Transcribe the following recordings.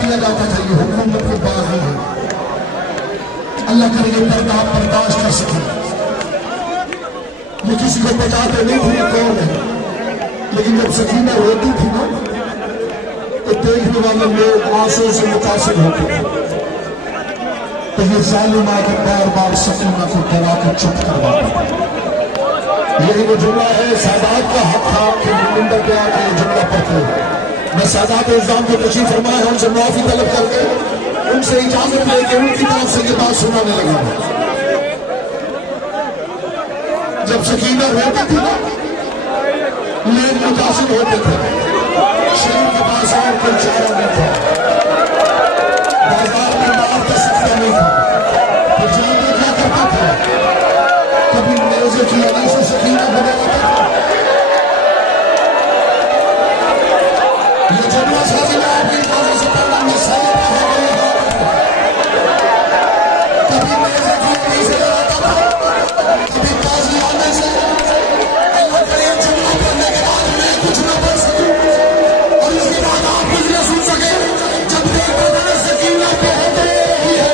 दिया जाता था ये हुकूमत के बागी है। अल्लाह करे ये पर्दा आप बर्दाश्त कर सके। ये किसी को बताते नहीं थे कौन है, लेकिन जब सकीना रोती थी ना तो देखने वाले लोग आंसू से मुतासिर होते थे। तो ये जालिम आकर बार बार सकीना को डरा कर चुप करवाता था। यही वो जुमला है, सादात का हक था कि मुंडर पे आके ये जुमला पढ़ते। मैं सादात इल्जाम को तशरीफ फरमाए हैं, उनसे माफी तलब करके उनसे इजाजत लेके उनकी तरफ से ये बात सुनाने लगा। जब सकीना रोती थी ना लोग मुतासिर होते थे। शरीर के पास और कोई चारा नहीं था, बाजार में मार का सकता नहीं था। तो जानते क्या करता था, कभी मेरे की अली से सकीना बने रहता था। ये जुमला साजिला आपकी काजों से पहला मिसाल कभी मेरे की अली से रहता था, कभी काजी आने से। अल्लाह करे जुमला पढ़ने के बाद मैं कुछ न पढ़ सकूं और इसके बाद आप कुछ न सुन सके। जब देखता था ना सकीना पे होते ही है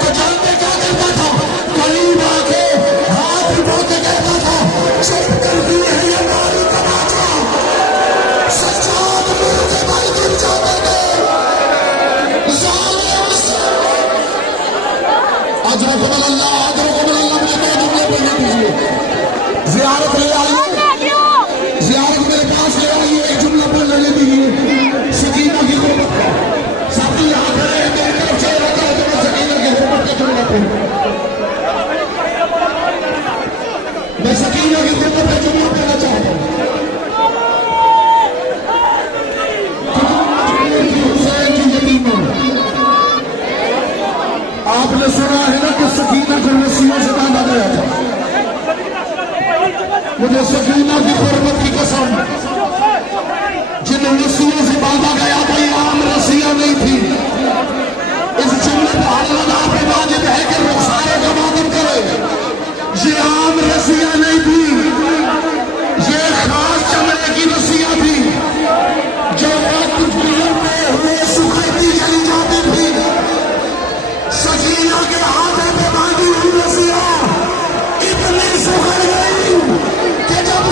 तो जानते क्या करता था, करीब आके हाथ उठा के कहता था, चुप कर दी है ये मारी तमाचा, सच्चात मुझे भाई गिर जाते थे। अजरकुम अल्लाह, अजरकुम अल्लाह, मुझे दो जुमले पढ़ने दीजिए। ज़ियारत ले आइए, ज़ियारत मेरे पास ले आइए, एक जुमला पढ़ने ले दीजिए सकीना की गुर्बत का। साथी यहाँ खड़े हैं, मेरी तरफ चेहरा रखा है तो मैं सकीना की गुर्बत का जुमला पढ़ूं। मैं सकीना की गुर्बत का जुमला पढ़ना चाहता हूँ। हुसैन की यतीमा, आपने सुना है ना कि सकीना को रस्सियों से बांधा गया था। मुझे सकीना की गुर्बत की कसम, जिन रस्सियों से बांधा गया था ये आम रस्सियां नहीं थी। इस जुमले पर अल्लाह पे वाजिब है कि रुखसारे का मातम करे। ये आम रस्सियां नहीं थी, ये खास चमड़े की रस्सियां थी जो वक्त गुजरते हुए सुखती चली जाती थी। सकीना के हाथों पे बांधी हुई रस्सियां इतनी सुखड़ गई कि जब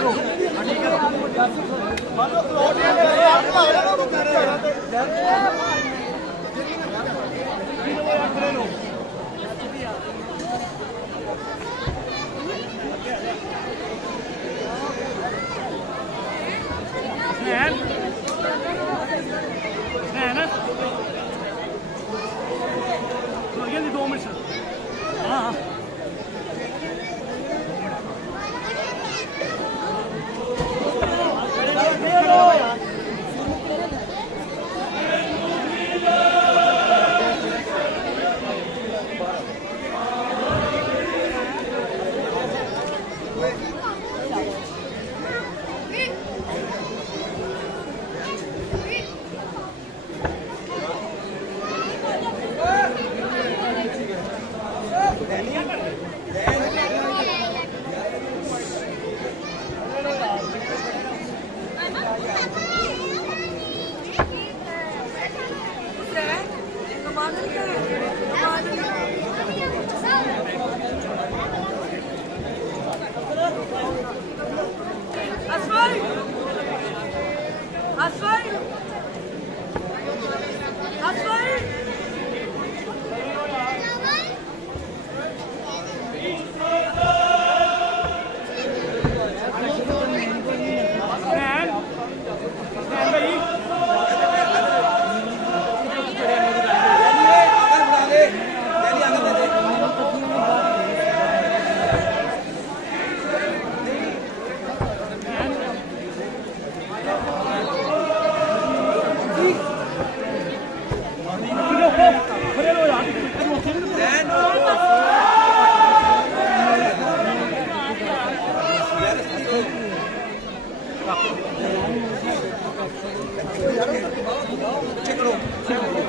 ਪਿੱਛੇ ਕਰੋ